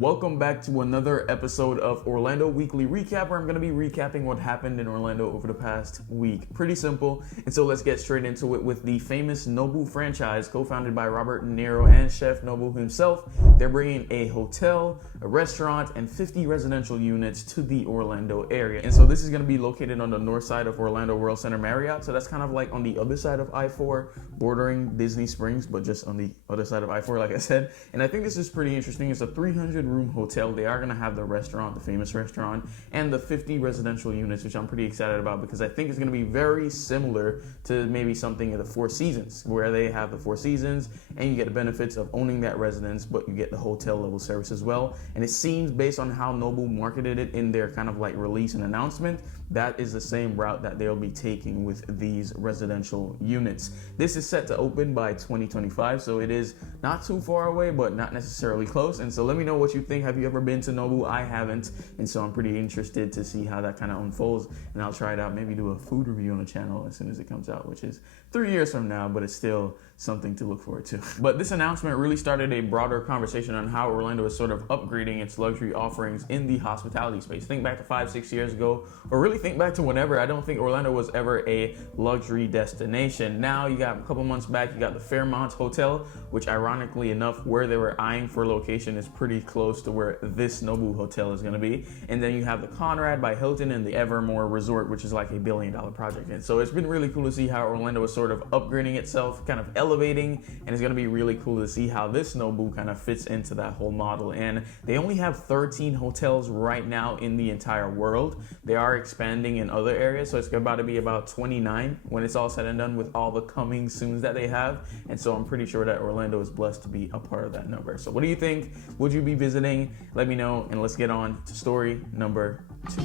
Welcome back to another episode of Orlando Weekly Recap, where I'm going to be recapping what happened in Orlando over the past week. Pretty simple, and so let's get straight into it with the famous Nobu franchise, co-founded by Robert De Niro and Chef Nobu himself. They're bringing a hotel, a restaurant, and 50 residential units to the Orlando area. And so this is going to be located on the north side of Orlando World Center Marriott, so that's kind of like on the other side of I-4, bordering Disney Springs, but just on the other side of I-4, like I said. And I think this is pretty interesting. It's a 300-room hotel. They are going to have the restaurant, the famous restaurant, and the 50 residential units, which I'm pretty excited about because I think it's going to be very similar to maybe something in the Four Seasons, where they have the Four Seasons and you get the benefits of owning that residence, but you get the hotel level service as well. And it seems, based on how Nobu marketed it in their kind of like release and announcement, that is the same route that they'll be taking with these residential units. This is set to open by 2025, so it is not too far away, but not necessarily close. And so let me know what you think. Have you ever been to Nobu? I haven't, and so I'm pretty interested to see how that kind of unfolds, and I'll try it out, maybe do a food review on the channel as soon as it comes out, which is 3 years from now, but it's still something to look forward to. But this announcement really started a broader conversation on how Orlando is sort of upgrading its luxury offerings in the hospitality space. Think back to 5-6 years ago, or really think back to whenever. I don't think Orlando was ever a luxury destination. Now you got a couple months back, you got the Fairmont Hotel, which ironically enough, where they were eyeing for location is pretty close to where this Nobu Hotel is going to be. And then you have the Conrad by Hilton and the Evermore Resort, which is like $1 billion project. And so it's been really cool to see how Orlando is sort of upgrading itself, kind of elevating, and it's going to be really cool to see how this Nobu kind of fits into that whole model. And they only have 13 hotels right now in the entire world. They are expanding in other areas, so it's about to be about 29 when it's all said and done with all the coming soons that they have. And so I'm pretty sure that Orlando is blessed to be a part of that number. So what do you think? Would you be visiting? Let me know, and let's get on to story number 2.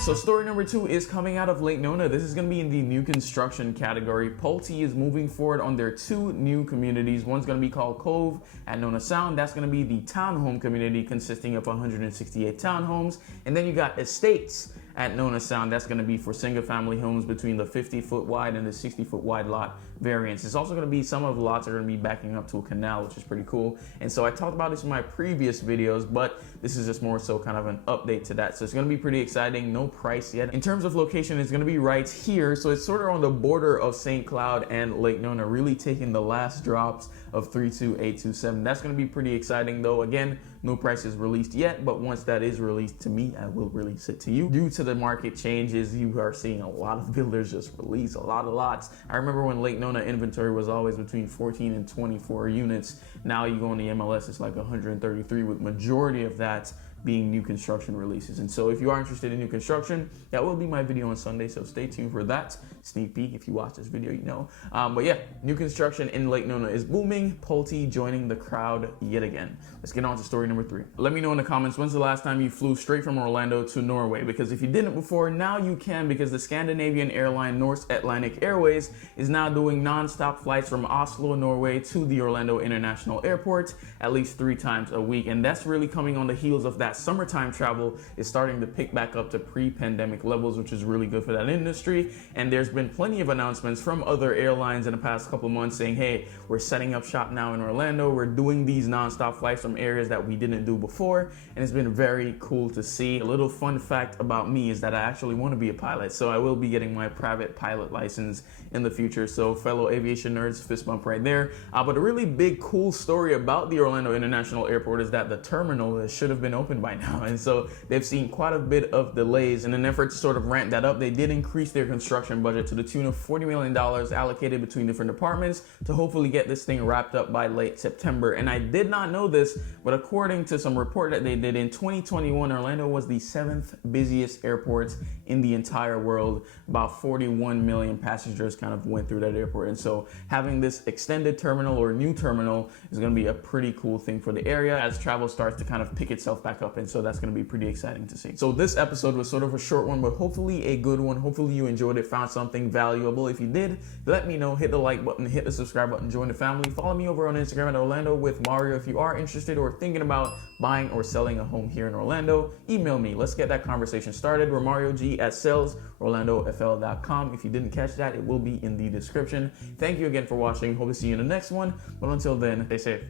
So story number 2 is coming out of Lake Nona. This is going to be in the new construction category. Pulte is moving forward on their 2 new communities. One's going to be called Cove at Nona Sound. That's going to be the townhome community consisting of 168 townhomes. And then you got Estates at Nona Sound. That's going to be for single family homes between the 50-foot wide and the 60-foot wide lot variants. It's also going to be, some of the lots are going to be backing up to a canal, which is pretty cool. And so I talked about this in my previous videos, but this is just more so kind of an update to that. So it's going to be pretty exciting. No price yet. In terms of location, it's going to be right here. So it's sort of on the border of St. Cloud and Lake Nona, really taking the last drops of 32827. That's going to be pretty exciting though. Again, no price is released yet, but once that is released to me, I will release it to you. Due to the market changes, you are seeing a lot of builders just release a lot of lots. I remember when Lake Nona inventory was always between 14 and 24 units. Now you go on the MLS, it's like 133, with majority of that being new construction releases. And so if you are interested in new construction, that will be my video on Sunday, so stay tuned for that. Sneak peek, if you watch this video, you know. But yeah, new construction in Lake Nona is booming. Pulte joining the crowd yet again. Let's get on to story number 3. Let me know in the comments, when's the last time you flew straight from Orlando to Norway? Because if you didn't before, now you can, because the Scandinavian airline Norse Atlantic Airways is now doing non-stop flights from Oslo, Norway to the Orlando International Airport at least 3 times a week. And that's really coming on the heels of that summertime travel is starting to pick back up to pre-pandemic levels, which is really good for that industry. And there's been plenty of announcements from other airlines in the past couple months saying, hey, we're setting up shop now in Orlando. We're doing these non-stop flights from areas that we didn't do before. And it's been very cool to see. A little fun fact about me is that I actually want to be a pilot. So I will be getting my private pilot license in the future. So fellow aviation nerds, fist bump right there. But a really big, cool story about the Orlando International Airport is that the terminal should have been open by now. And so they've seen quite a bit of delays. In an effort to sort of ramp that up, they did increase their construction budget to the tune of $40 million allocated between different departments to hopefully get this thing wrapped up by late September. And I did not know this, but according to some report that they did in 2021, Orlando was the 7th busiest airport in the entire world. About 41 million passengers kind of went through that airport. And so having this extended terminal or new terminal is going to be a pretty cool thing for the area as travel starts to kind of pick itself back up up in. So that's going to be pretty exciting to see. So this episode was sort of a short one, but hopefully a good one. Hopefully you enjoyed it, found something valuable. If you did, let me know. Hit the like button, hit the subscribe button, join the family. Follow me over on Instagram at Orlando with Mario. If you are interested or thinking about buying or selling a home here in Orlando, email me. Let's get that conversation started. RomarioG@salesorlandofl.com. If you didn't catch that, it will be in the description. Thank you again for watching. Hope to see you in the next one. But until then, stay safe.